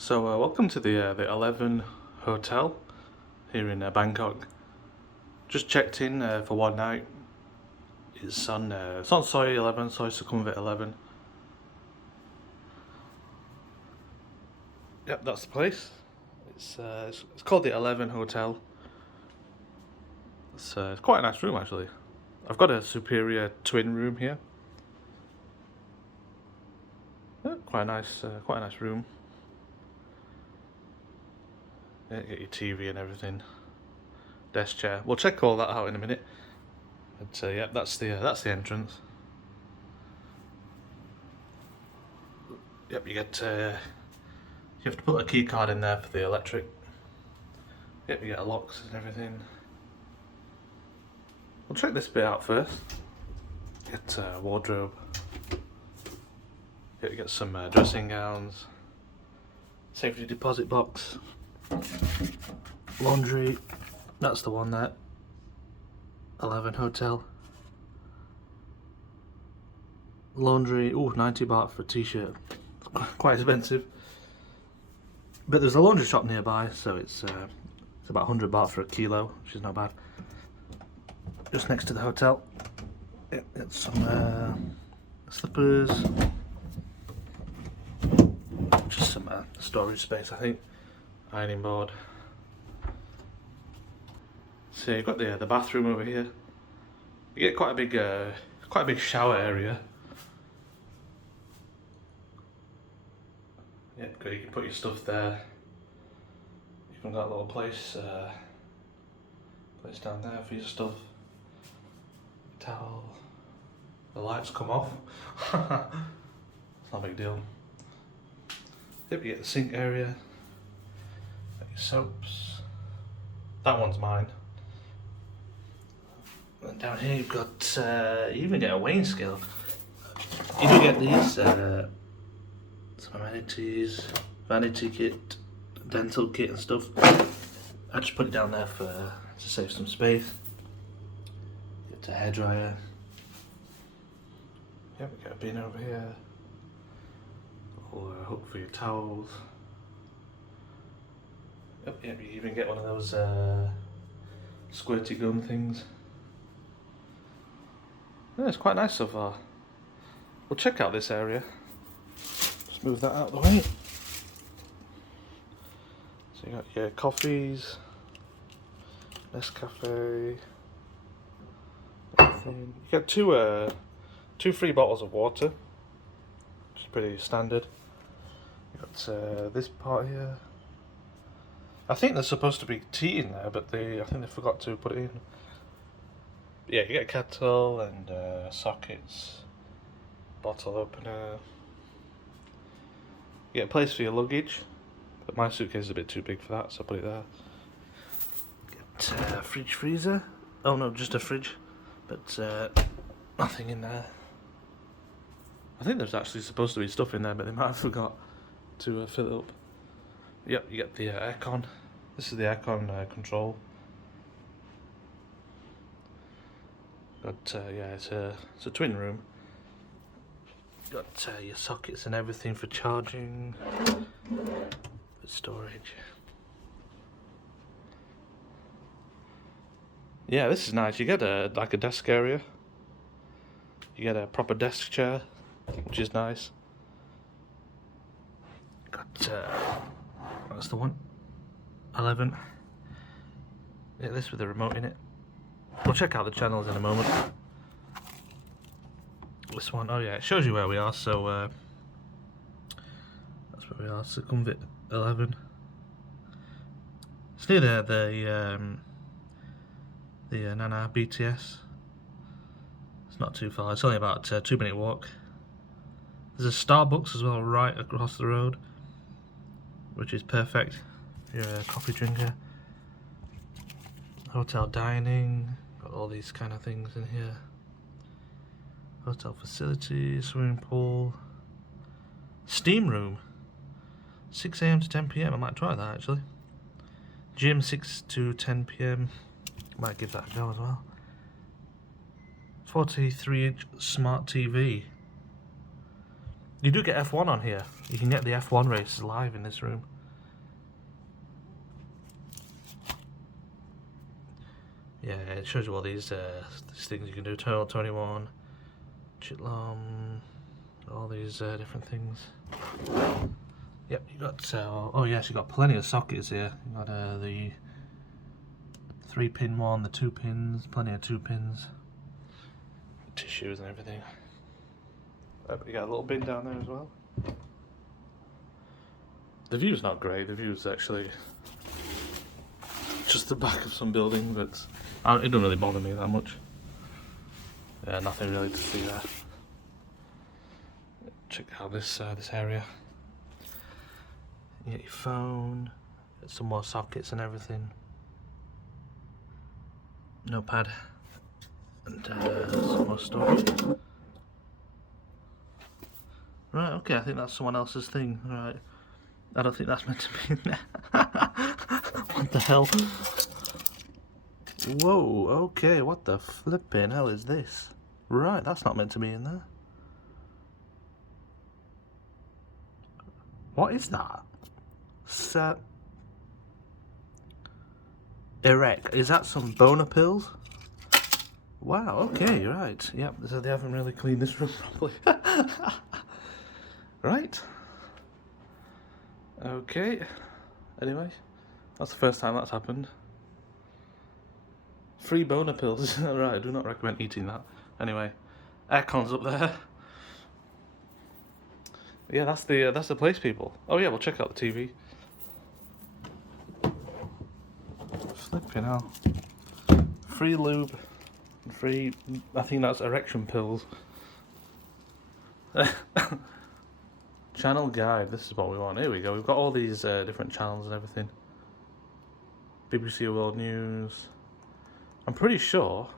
So welcome to the 11 Hotel here in Bangkok. Just checked in for one night. It's on Soi 11, Soi Sukhumvit 11. Yep, that's the place. It's called the 11 Hotel. It's quite a nice room actually. I've got a superior twin room here. Yeah, quite a nice room. Yeah, get your TV and everything. Desk chair. We'll check all that out in a minute. But yeah, that's the entrance. Yep, you have to put a key card in there for the electric. Yep, you get locks and everything. We'll check this bit out first. Get a wardrobe. Yep, you get some dressing gowns. Safety deposit box. Laundry. That's the one there. 11 Hotel. Laundry. Ooh, 90 baht for a t-shirt. Quite expensive. But there's a laundry shop nearby, so it's about 100 baht for a kilo, which is not bad. Just next to the hotel. It's some slippers. Just some storage space, I think. Ironing board. So you've got the bathroom over here. You get quite a big shower area. Yeah, you can put your stuff there. You've even got a little place down there for your stuff. Towel. The lights come off. It's not a big deal. Yep, you get the sink area. Got your soaps. That one's mine. And down here you've got, you even get a weighing scale. You can get these, some amenities, vanity kit, dental kit and stuff. I just put it down there to save some space. Get a hairdryer. Yep, we got a bin over here. Or a hook for your towels. Yep, you even get one of those squirty gun things. Yeah, it's quite nice so far. We'll check out this area. Just move that out of the way. So you got your coffees, Nescafe, everything. You get two free bottles of water, which is pretty standard. You got this part here. I think there's supposed to be tea in there, but I think they forgot to put it in. Yeah, you get a kettle and sockets, bottle opener. You get a place for your luggage, but my suitcase is a bit too big for that, so I put it there. Get a fridge freezer. Oh no, just a fridge, but nothing in there. I think there's actually supposed to be stuff in there, but they might have forgot to fill it up. Yep, you get the aircon. This is the aircon control. Got yeah, it's a twin room. Got your sockets and everything for charging, for storage. Yeah, this is nice. You get like a desk area. You get a proper desk chair, which is nice. Got that's the one. 11. Yeah, this with a remote in it. We'll check out the channels in a moment. This one, oh yeah, it shows you where we are, so that's where we are, Sukhumvit 11. It's near the Nana BTS. It's not too far, it's only about a 2-minute walk. There's a Starbucks as well right across the road, which is perfect if you're a coffee drinker. Hotel dining, got all these kind of things in here. Hotel facilities, swimming pool, steam room, 6 AM to 10 PM, I might try that actually. Gym 6 to 10 PM, might give that a go as well. 43-inch smart TV. You do get F1 on here. You can get the F1 races live in this room. Yeah, it shows you all these things you can do. Total 21, Chitlom, all these different things. Yep, you got. Oh yes, you got plenty of sockets here. You got the 3-pin one, the 2 pins, plenty of 2 pins, tissues and everything. But you got a little bin down there as well. The view's not great. The view's actually just the back of some building, but it doesn't really bother me that much. Yeah, nothing really to see there. Check out this area. You get your phone, get some more sockets and everything. Notepad, and some more storage. Right, okay, I think that's someone else's thing. Right, I don't think that's meant to be in there. What the hell? Whoa, okay, what the flipping hell is this? Right, that's not meant to be in there. What is that? Erect. Is that some boner pills? Wow, okay, right. Yep, so they haven't really cleaned this room properly. Right. Okay. Anyway, that's the first time that's happened. Free boner pills. Right, I do not recommend eating that. Anyway, aircon's up there. Yeah, that's the place, people. Oh yeah, we'll check out the TV. Flipping hell. Free lube. Free, I think that's erection pills. Channel guide, this is what we want. Here we go, we've got all these different channels and everything. BBC World News. I'm pretty sure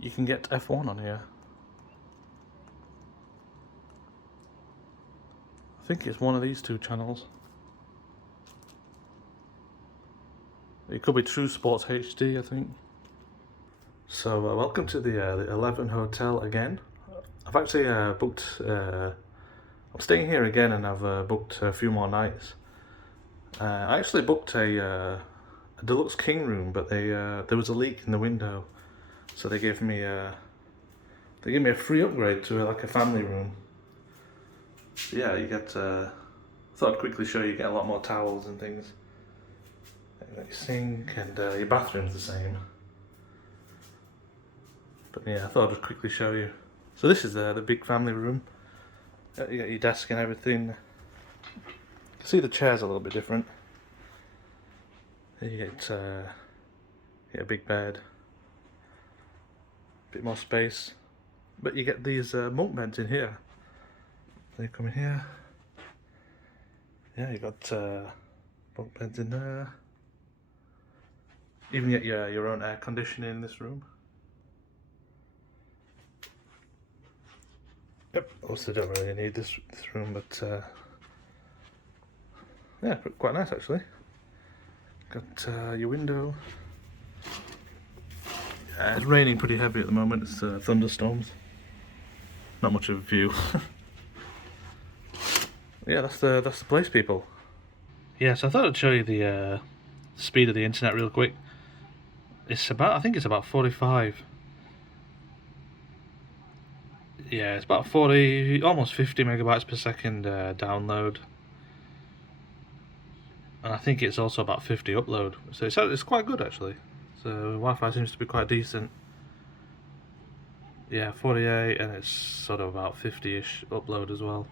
you can get F1 on here. I think it's one of these 2 channels. It could be True Sports HD, I think. So welcome to the 11 Hotel again. I've actually booked. I'm staying here again, and I've booked a few more nights. I actually booked a deluxe king room, but there was a leak in the window, so they gave me a free upgrade to like a family room. So yeah, you get. I thought I'd quickly show you. You get a lot more towels and things. You got your sink, and your bathroom's the same. But yeah, I thought I'd quickly show you. So this is the big family room. You got your desk and everything. You can see the chair's a little bit different. You get a big bed, a bit more space. But you get these bunk beds in here. They come in here. Yeah, you got bunk beds in there. Even get your own air conditioning in this room. Yep, also don't really need this room, but yeah, quite nice actually. Got your window. Yeah, it's raining pretty heavy at the moment. It's thunderstorms. Not much of a view. Yeah, that's the place, people. Yeah, so I thought I'd show you the speed of the internet real quick. It's I think it's about 45. Yeah, it's about 40, almost 50 megabytes per second download. And I think it's also about 50 upload. So it's quite good actually. So Wi-Fi seems to be quite decent. Yeah, 48, and it's sort of about 50-ish upload as well.